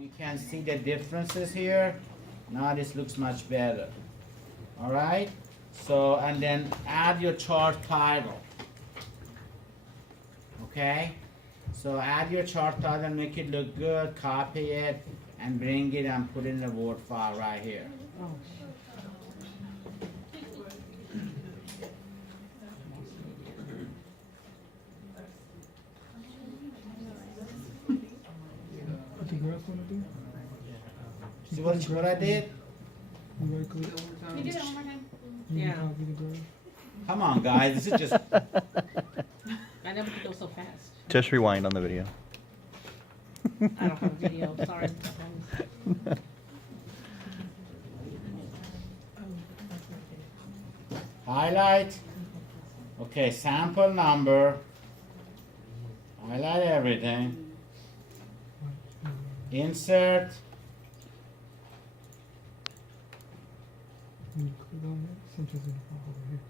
you can see the differences here. Now this looks much better. All right. So, and then add your chart title. Okay. So add your chart title, make it look good, copy it, and bring it and put it in the Word file right here. What the girls wanna do? See what I did? You right click. Can you do it one more time? You Yeah. can copy the girl. Come on, guys. This is just. I never could go so fast. Just rewind on the video. I don't have a video, sorry. Highlight. Okay, sample number. Highlight everything. Insert. When you click on it, something's gonna pop over here.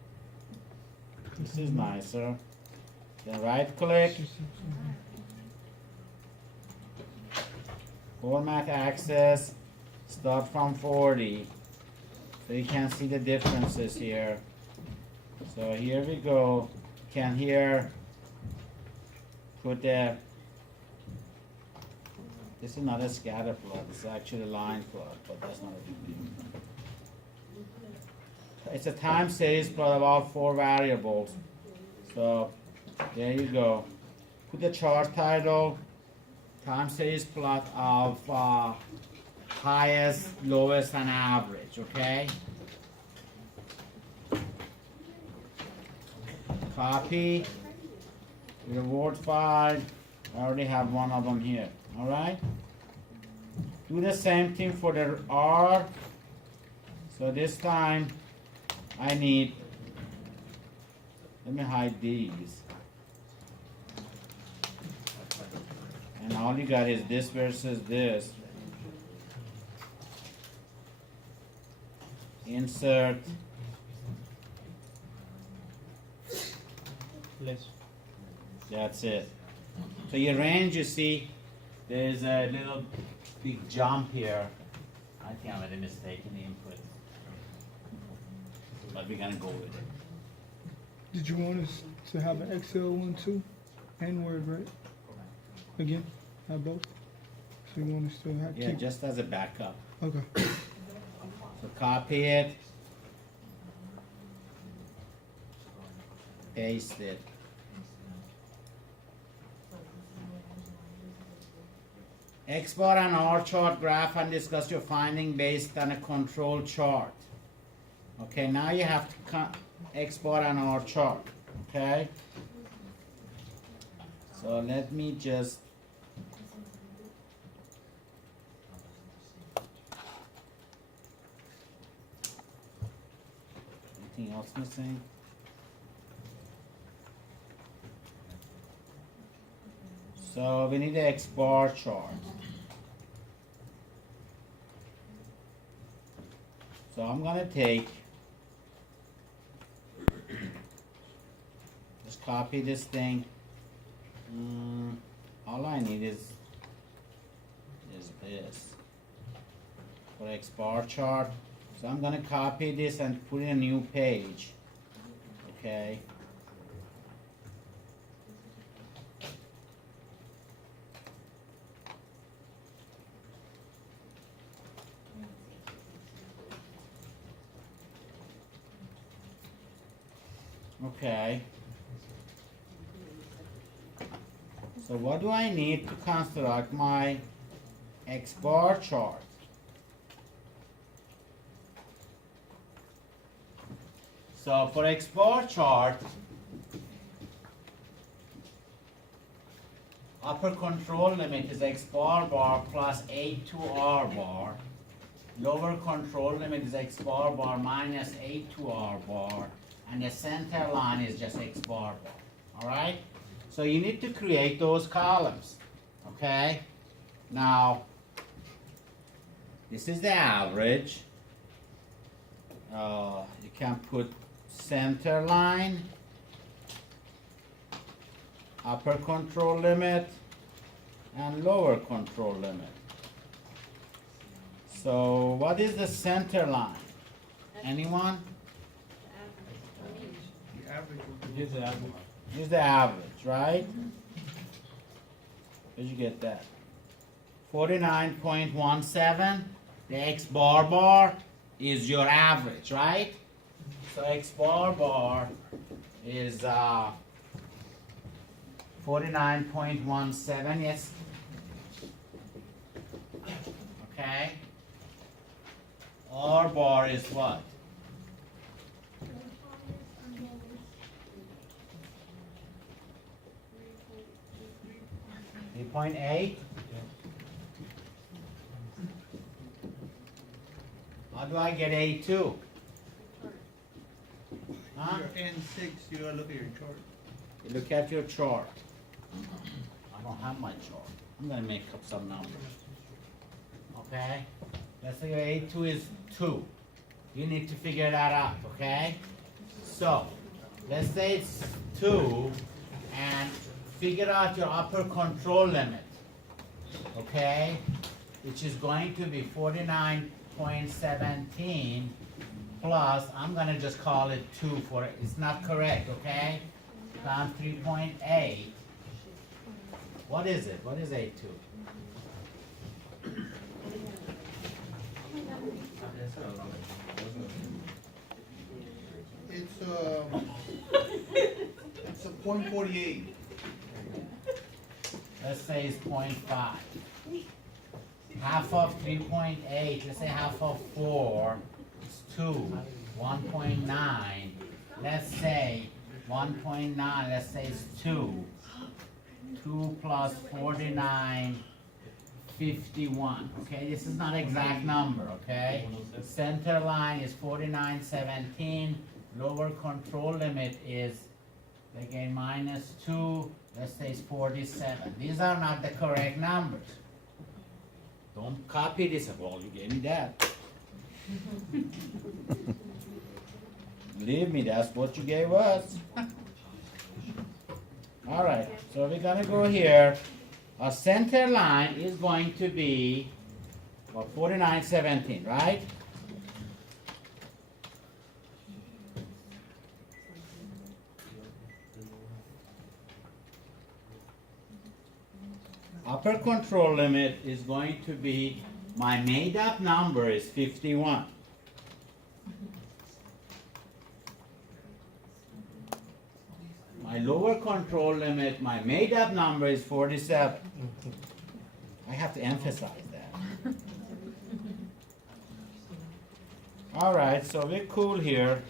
This is nicer. Then right click. Just something. Format access. Start from 40. So you can see the differences here. So here we go. Can here put the. This is not a scatter plot. It's actually a line plot, but that's not a big deal. It's a time series plot of all 4 variables. So there you go. Put the chart title, time series plot of highest, lowest, and average, okay? Copy your Word file. I already have one of them here, all right? Do the same thing for the R. So this time, I need, let me hide these. And all you got is this versus this. Insert. That's it. So your range, you see, there's a little big jump here. I think I made a mistake in the input. But we're gonna go with it. Did you want us to have an Excel one too? And Word, right? Again, have both? So you want us to have, Yeah, keep? just as a backup. Okay. So copy it. Paste it. Export an R chart graph and discuss your finding based on a control chart. Okay, now you have to export an R chart. Okay? So let me just. Anything else missing? So we need to export chart. So I'm gonna take, just copy this thing. All I need is this for export chart. So I'm gonna copy this and put in a new page. Okay. Okay. So what do I need to construct my export chart? So for export chart, upper control limit is X bar bar plus A to R bar. Lower control limit is X bar bar minus A to R bar. And the center line is just X bar bar. All right? So you need to create those columns. Okay? Now, this is the average. You can put center line, upper control limit, and lower control limit. So what is the center line? Anyone? The average would be. Here's the average. Here's the average, right? Where'd you get that? 49.17. The X bar is your average, right? So X bar is 49.17, yes? Okay. R bar is what? 3.8. How do I get A2? Huh? Your N6, you gotta look at your chart. You look at your chart. I don't have my chart. I'm gonna make up some numbers. Okay? Let's say your A2 is 2. You need to figure that out, okay? So, let's say it's 2, and figure out your upper control limit, okay? Which is going to be 49.17 plus, I'm gonna just call it 2 for it. It's not correct, okay? Times 3.8. What is it? What is A2? It's a 0.48. Let's say it's 0.5. Half of 3.8, let's say half of 4 is 2, 1.9. Let's say 1.9, let's say it's 2. 2 plus 49, 51. Okay, this is not exact number, okay? Center line is 49.17. Lower control limit is, again, minus 2. Let's say it's 47. These are not the correct numbers. Don't copy this. Well, you gave me that. Believe me, that's what you gave us. All right, so we're gonna go here. Our center line is going to be, well, 49.17, right? Upper control limit is going to be, my made up number is 51. My lower control limit, my made up number is 47. I have to emphasize that. All right, so we're cool here.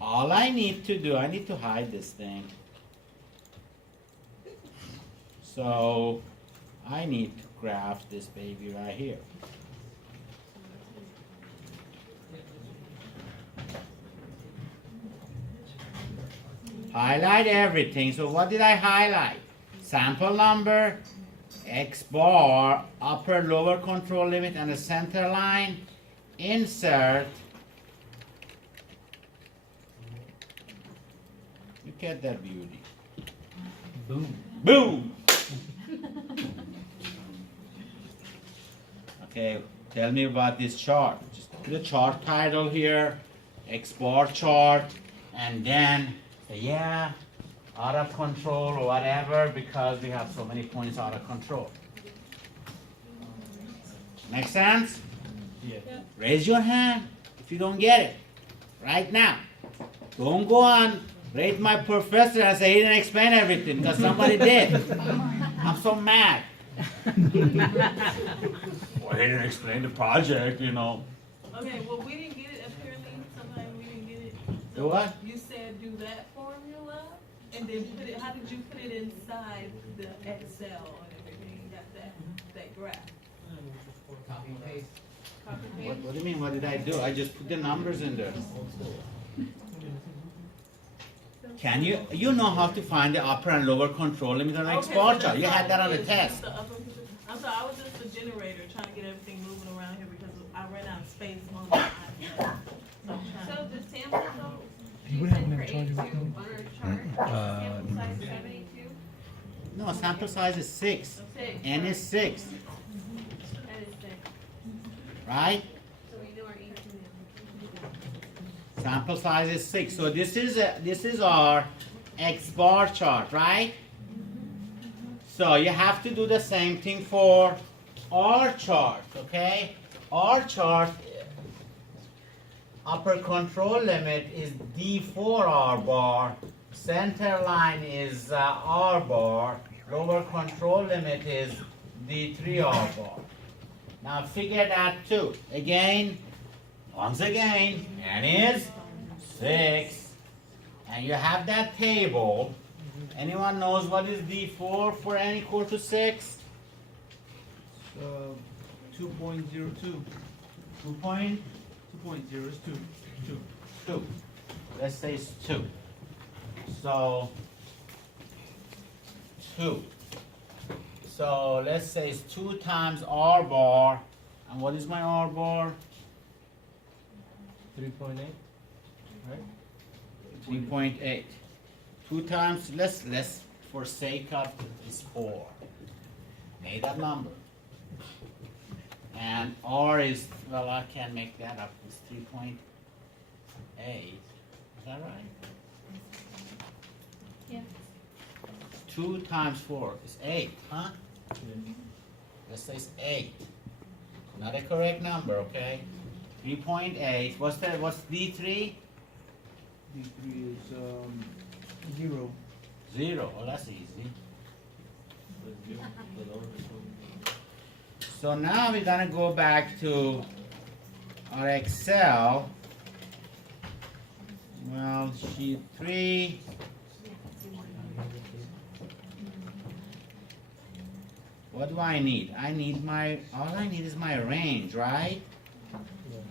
All I need to do, I need to hide this thing. So I need to graph this baby right here. Highlight everything. So what did I highlight? Sample number, X bar, upper lower control limit, and the center line. Insert. Look at that beauty. Boom. Boom! Okay, tell me about this chart. Just put the chart title here, X bar chart, and then say, yeah, out of control or whatever, because we have so many points out of control. Make sense? Yeah. Raise your hand if you don't get it right now. Don't go on, rate my professor and say he didn't explain everything, because somebody did. I'm so mad. Well, he didn't explain the project, you know. Okay, well, we didn't get it apparently, sometimes we didn't get it. Do what? You said do that formula, and then put it, how did you put it inside the Excel and everything, you got that graph? Copy and paste. What do you mean, what did I do? I just put the numbers in there. Can you know how to find the upper and lower control limit on X bar chart? You had that on the test. I'm sorry, I was just the generator, trying to get everything moving around here because I ran out of space on my iPad. So the sample though, You you would have said for enough charge A2 with on our chart, sample size 72? No, sample size is 6. Six. N is 6. That is right? So we know our 18 now. Sample size is 6. So this is our X bar chart, right? So you have to do the same thing for R chart, okay? R chart, upper control limit is D4R bar, center line is R bar, lower control limit is D3R bar. Now figure that too. Again, once again, n is 6, and you have that table. Anyone knows what is D4 for n equal to 6? 2.02. 2.0 is 2. 2. Let's say it's 2. So 2. So let's say it's 2 times R bar. And what is my R bar? 3.8, right? 3.8. 2 times, let's for sake of is 4. Made up number. And R is, well, I can make that up. It's 3.8. Is that right? Yeah. 2 times 4 is 8, huh? Yeah. Let's say it's 8. Not a correct number, okay? 3.8. What's D3? D3 is 0. 0. Oh, that's easy. So now we're gonna go back to our Excel. Well, sheet 3. What do I need? All I need is my range, right?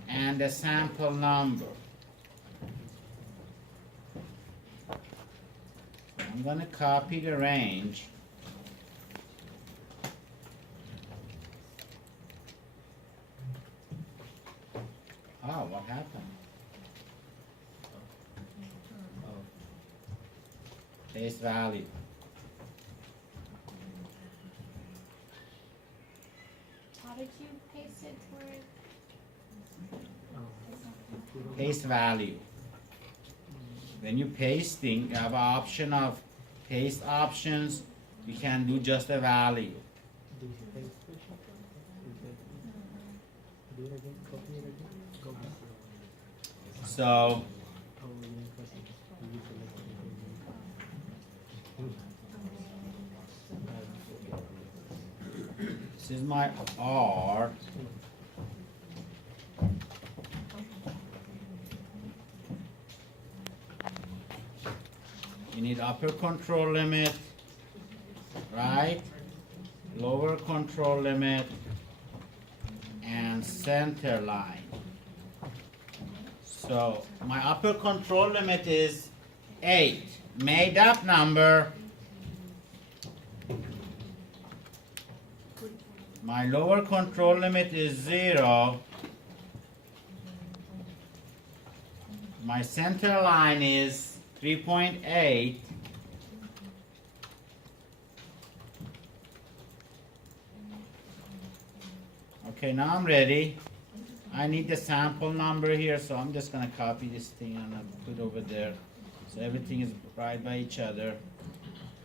And the sample number. I'm gonna copy the range. Oh, what happened? Base value. How did you paste it to where Paste value. When you pasting, you have an option of paste options. You can do just a value. So this is my R. You need upper control limit, right? Lower control limit, and center line. So my upper control limit is 8, made up number. My lower control limit is 0. My center line is 3.8. Okay, now I'm ready. I need the sample number here, so I'm just gonna copy this thing and I'll put it over there. So everything is right by each other.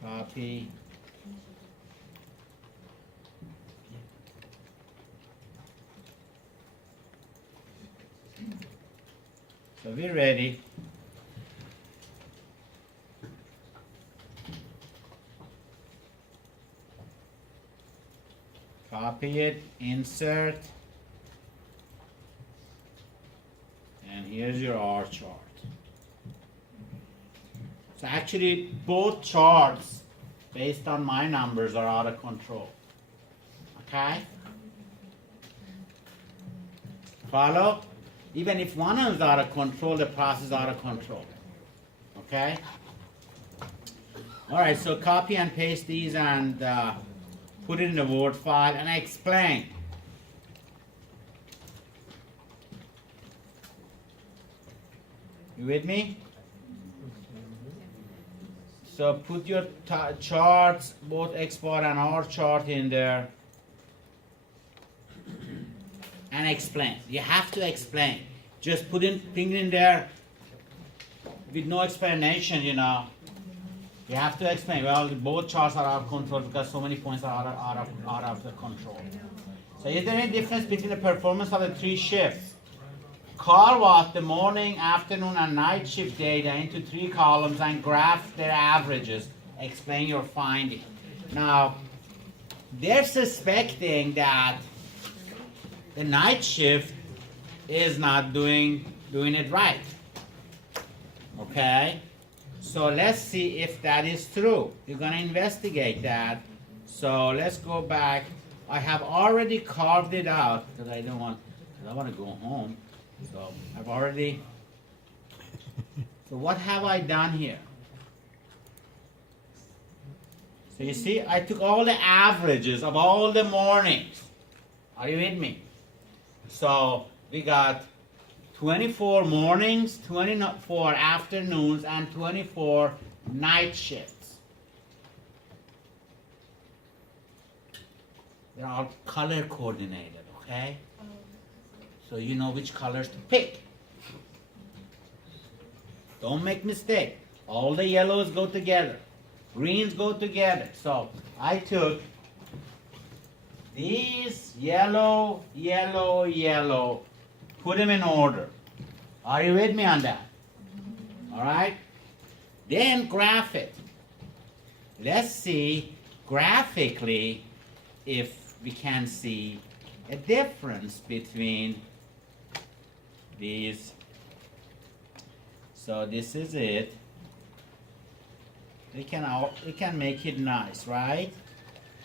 Copy. So we're ready. Copy it, insert, and here's your R chart. So actually both charts based on my numbers are out of control. Okay? Follow? Even if one is out of control, the process is out of control. Okay? Alright, so copy and paste these and put it in the Word file and explain. You with me? So put your charts, both X bar and R chart in there. and explain. You have to explain. Just putting things in there with no explanation, you know. You have to explain. Well, both charts are out of control because so many points are out of the control. So is there any difference between the performance of the 3 shifts? Carve out the morning, afternoon, and night shift data into 3 columns and graph their averages. Explain your finding. Now, they're suspecting that the night shift is not doing it right. Okay? So let's see if that is true. You're going to investigate that. So let's go back. I have already carved it out because I want to go home. So I've already. So what have I done here? So you see, I took all the averages of all the mornings. Are you with me? So we got 24 mornings, 24 afternoons, and 24 night shifts. They're all color coordinated, okay? So you know which colors to pick. Don't make mistake. All the yellows go together. Greens go together. So I took these yellow, yellow, yellow, put them in order. Are you with me on that? All right? Then graph it. Let's see graphically if we can see a difference between these. So this is it. We can make it nice, right?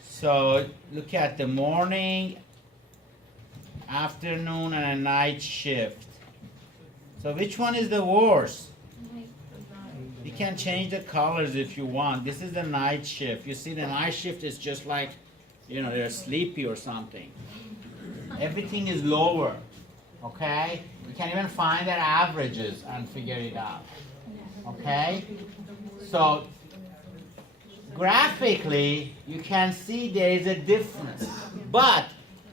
So look at the morning, afternoon, and a night shift. So which one is the worst? You can change the colors if you want. This is the night shift. You see the night shift is just like, you know, they're sleepy or something. Everything is lower, okay? You can even find their averages and figure it out, okay? So graphically, you can see there is a difference, but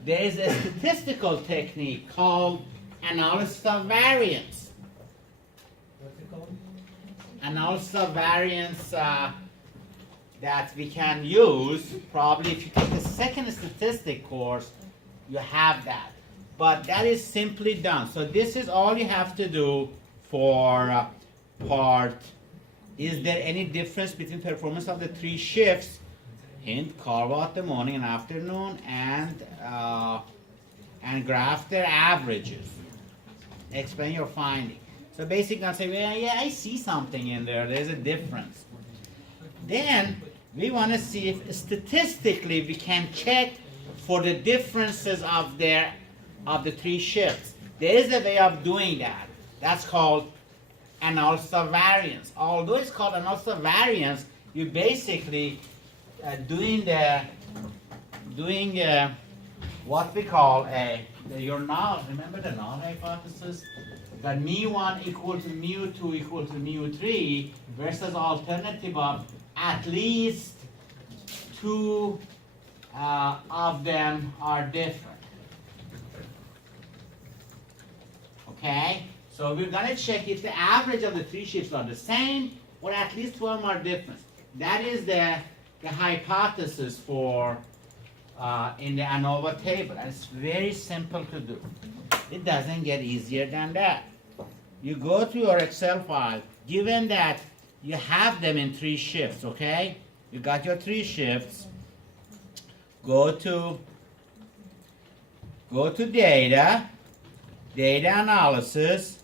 there is a statistical technique called analysis of variance. What's it called? Analysis of variance that we can use. Probably if you take the second statistic course, you have that. But that is simply done. So this is all you have to do for part. Is there any difference between performance of the 3 shifts? Hint, carve out the morning and afternoon and graph their averages. Explain your finding. So basically I'll say, well, yeah, I see something in there. There's a difference. Then we want to see if statistically we can check for the differences of the 3 shifts. There is a way of doing that. That's called analysis of variance. Although it's called analysis of variance, you basically doing what we call your null. Remember the null hypothesis? That mu1 equal to mu2 equal to mu3 versus alternative of at least 2 of them are different. Okay? So we're going to check if the average of the 3 shifts are the same or at least 2 of them are different. That is the hypothesis for in the ANOVA table. And it's very simple to do. It doesn't get easier than that. You go to your Excel file, given that you have them in 3 shifts, okay? You got your 3 shifts. Go to data analysis,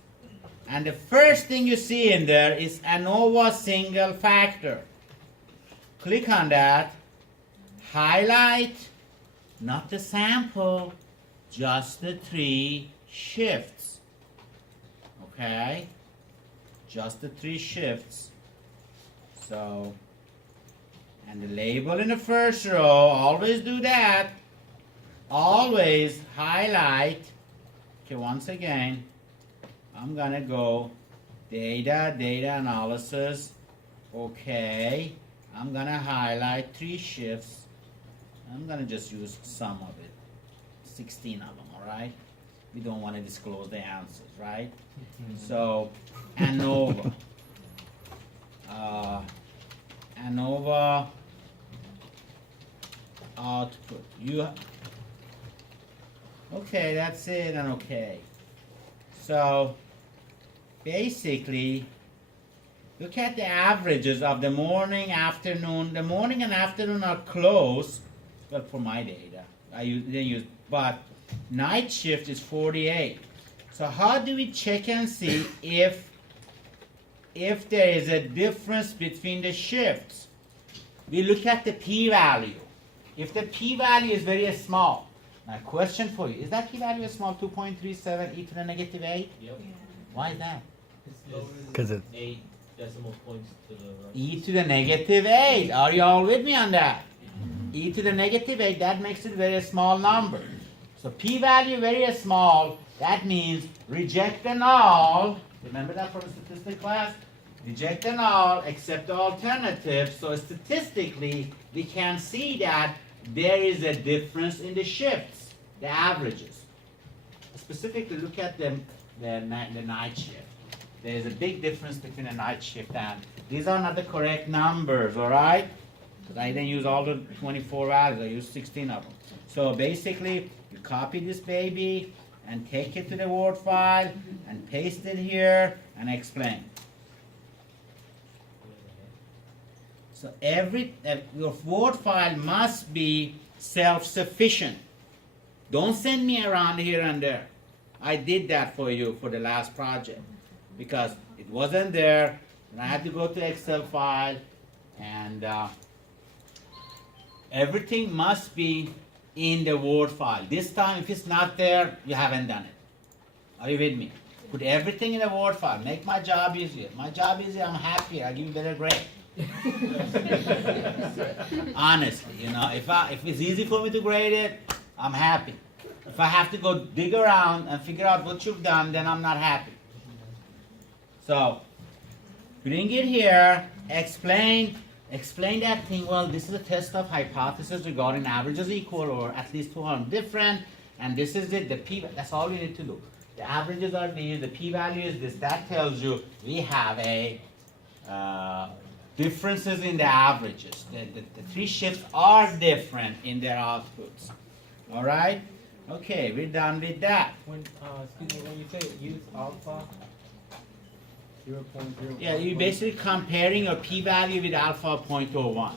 and the first thing you see in there is ANOVA single factor. Click on that, highlight, not the sample, just the 3 shifts. Okay? Just the 3 shifts. So, and the label in the first row, always do that. Always highlight. Okay, once again, I'm gonna go data analysis. Okay, I'm gonna highlight 3 shifts. I'm gonna just use some of it, 16 of them, all right? we don't want to disclose the answers, right? So, ANOVA. ANOVA output. Okay, that's it, and okay. So, basically, look at the averages of the morning, afternoon. The morning and afternoon are close, well, for my data. Didn't use, but night shift is 48. So how do we check and see if there is a difference between the shifts? We look at the p-value. If the p-value is very small, my question for you, is that p-value small, 2.37 e to the negative 8? Yep. Why is that? Because it's 8 decimal points to the right. E to the negative 8. Are you all with me on that? E to the negative 8, that makes it very small number. So p-value very small, that means reject the null. Remember that from statistics class? Reject the null, accept the alternative. So statistically, we can see that there is a difference in the shifts, the averages. Specifically, look at the night shift. There is a big difference between a night shift and these are not the correct numbers, all right? Because I didn't use all the 24 values, I used 16 of them. So basically, you copy this baby and take it to the Word file and paste it here and explain. So your Word file must be self-sufficient. Don't send me around here and there. I did that for you for the last project because it wasn't there and I had to go to Excel file and everything must be in the Word file. This time if it's not there, you haven't done it. Are you with me? Put everything in the Word file. Make my job easier. My job easier, I'm happy. I'll give you better grade. Honestly, if it's easy for me to grade it, I'm happy. If I have to go dig around and figure out what you've done, then I'm not happy. So, bring it here, explain that thing. Well, this is a test of hypothesis regarding averages equal or at least 2 are different, and this is it, the p, that's all we need to do. The averages are these, the p-value is this. That tells you we have a differences in the averages. The 3 shifts are different in their outputs. All right? Okay, we're done with that. When you say use alpha 0.01. Yeah, you're basically comparing your p-value with alpha 0.01.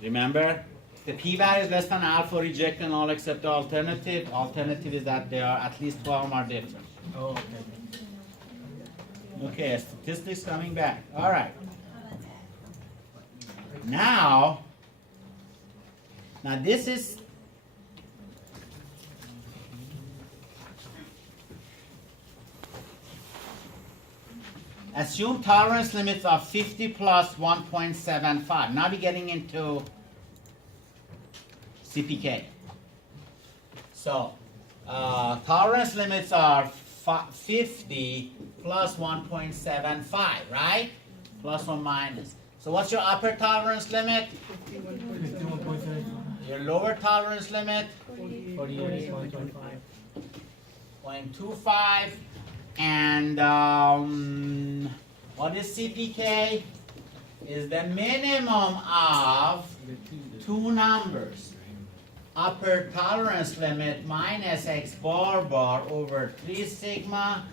Remember? The p-value is less than alpha, reject and all except the alternative. Alternative is that they are at least 12 are different. Oh, okay. Okay, statistics coming back. All right. Now this is assume tolerance limits of 50 plus 1.75. Now we're getting into CPK. So tolerance limits are 50 plus 1.75, right? Plus or minus. So what's your upper tolerance limit? 51.75. Your lower tolerance limit? 48.25. 0.25. And what is CPK? Is the minimum of 2 numbers. Upper tolerance limit minus X bar over 3 sigma.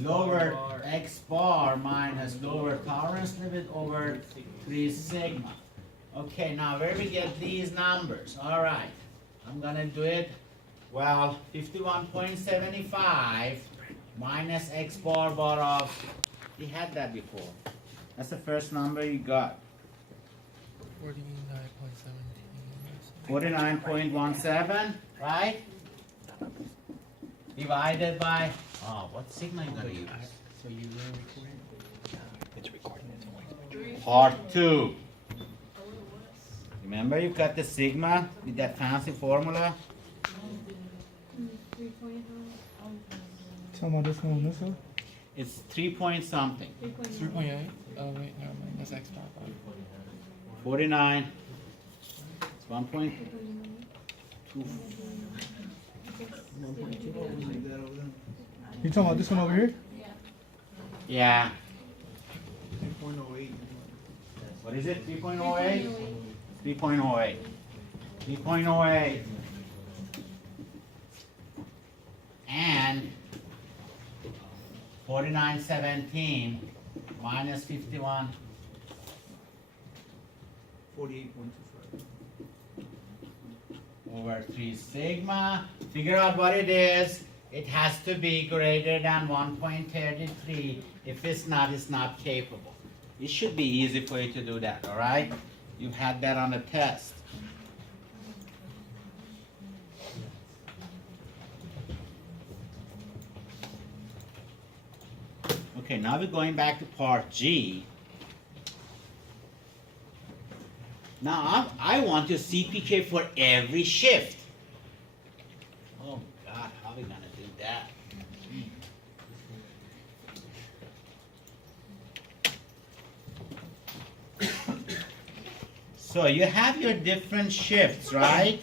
Lower X bar minus lower tolerance limit over 3 sigma. Okay, now where we get these numbers? All right, I'm gonna do it. Well, 51.75 minus X bar of, we had that before. That's the first number you got. 49.17, right? Divided by, what sigma you gonna use? So you it's recording. Part 2. Remember you got the sigma with that fancy formula? Talking about this one on this one? It's 3 point something. 3.8. Oh wait, never mind. That's X bar. 49. It's 1.2. Like that over there. You talking about this one over here? Yeah, 3.08. what is it, 3.08? 3.08. 3.08. And 4917 minus 51. 48.25. Over 3 sigma. Figure out what it is. It has to be greater than 1.33. If it's not capable. It should be easy for you to do that, all right? You've had that on the test. Okay, now we're going back to part G. Now I want to CPK for every shift. Oh God, how are we gonna do that? So you have your different shifts, right?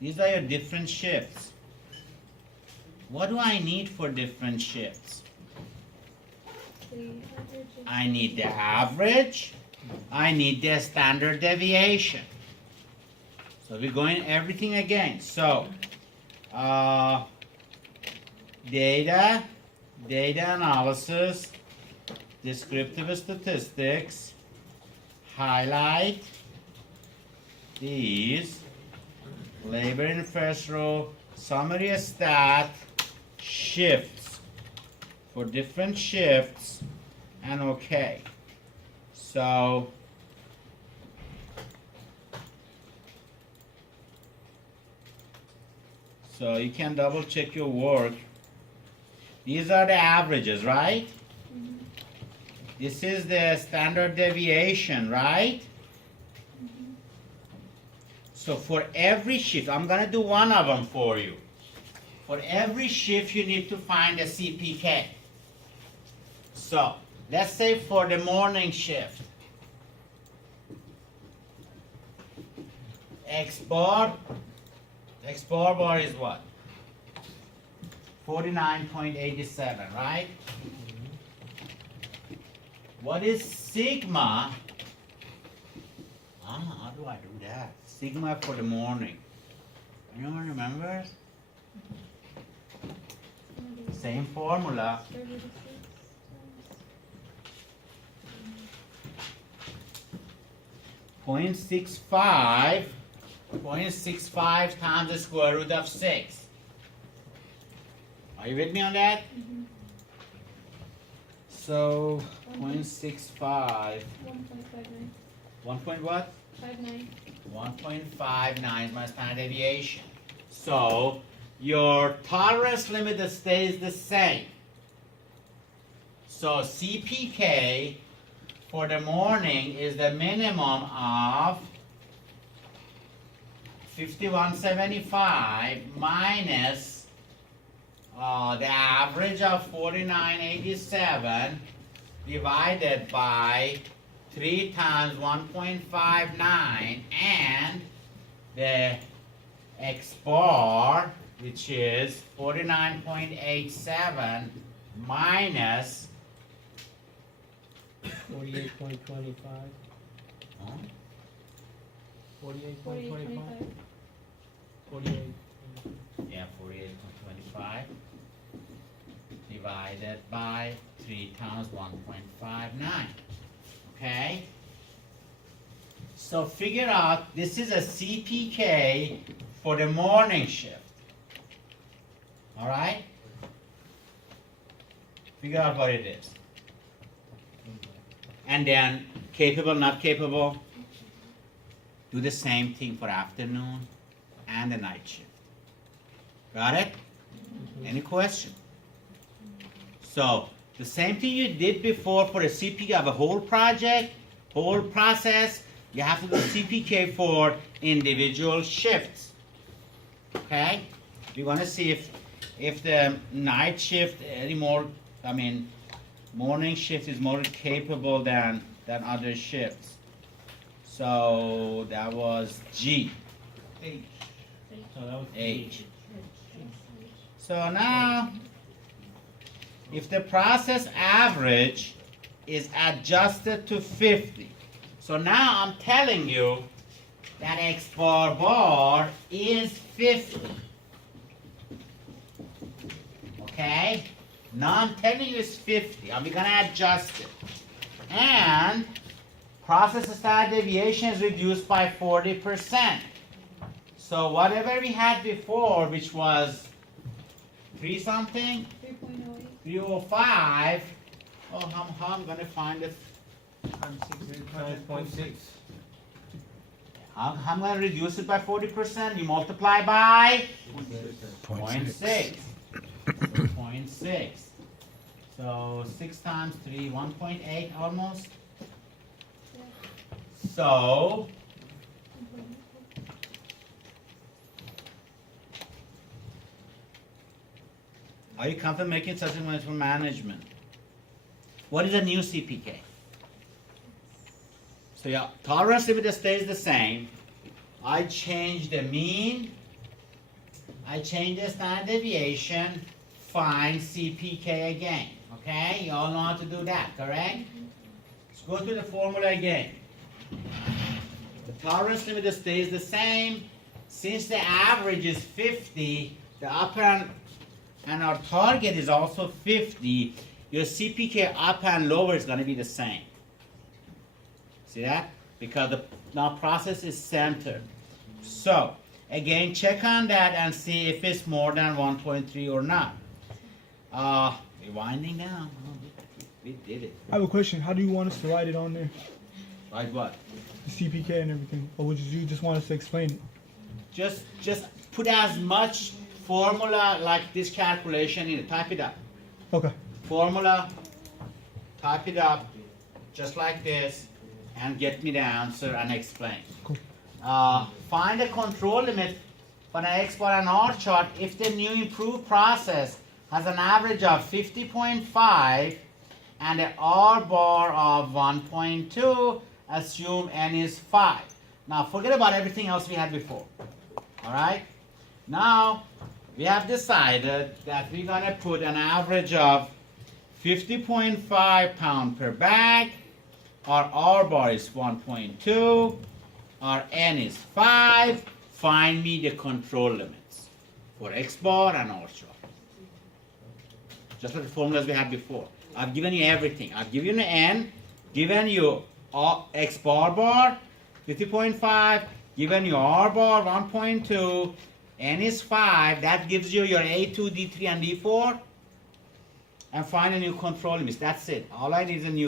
These are your different shifts. What do I need for different shifts? I need the average. I need the standard deviation. So we're going everything again. So, data analysis, descriptive statistics, highlight these, labor in the first row, summary stat, shifts for different shifts, and okay. So you can double check your work. These are the averages, right? This is the standard deviation, right? So for every shift, I'm gonna do one of them for you. For every shift, you need to find a CPK. So let's say for the morning shift, X bar is what? 49.87, right? What is sigma? How do I do that? Sigma for the morning. Anyone remembers? Same formula. 0.65 times the square root of 6. Are you with me on that? So 0.65. 1 point what? 1.59 is my standard deviation. So your tolerance limit stays the same. So CPK for the morning is the minimum of 5175 minus the average of 4987 divided by 3 times 1.59 and the X bar, which is 49.87 minus 48.25. huh? 48.25. 48. Yeah, 48.25 divided by 3 times 1.59. Okay? So figure out, this is a CPK for the morning shift. Alright? Figure out what it is. And then, capable, not capable, do the same thing for afternoon and the night shift. Got it? Any question? So, the same thing you did before for a CPK of a whole project, whole process, you have to do CPK for individual shifts. Okay? We want to see if the night shift morning shift is more capable than other shifts. So that was G. H. So that was H. So now, if the process average is adjusted to 50, so now I'm telling you that X bar is 50. Okay? Now I'm telling you it's 50. I'm gonna adjust it. And process standard deviation is reduced by 40%. So whatever we had before, which was 3 something, 305. Oh, how I'm gonna find it? Times 6, Times 0.6. I'm gonna reduce it by 40%. You multiply by 0.6. 0.6. So 6 times 3, 1.8 almost. So are you comfortable making such a for management? What is the new CPK? So yeah, tolerance limit stays the same. I change the mean, I change the standard deviation, find CPK again. Okay, you all know how to do that, correct? Let's go to the formula again. The tolerance limit stays the same. Since the average is 50, the upper and our target is also 50, your CPK up and lower is going to be the same. See that? Because the now process is centered. So, again, check on that and see if it's more than 1.3 or not. We're winding down. Oh, we did it. I have a question. How do you want us to write it on there? Like what? The CPK and everything? Or would you just want us to explain it? Just put as much formula like this calculation in it. Type it up. Okay. Formula, type it up, just like this, and get me the answer and explain. Cool. Find the control limit for an X bar and R chart if the new improved process has an average of 50.5 and an R bar of 1.2, assume N is 5. Now forget about everything else we had before. Alright? Now we have decided that we're going to put an average of 50.5 pound per bag. Our R bar is 1.2. Our N is 5. Find me the control limits for X bar and R chart. Just like the formulas we had before. I've given you everything. I've given you N, given you X bar, 50.5, given you R bar, 1.2, N is 5. That gives you your A2, D3, and D4. And find a new control limits. That's it. All I need is a new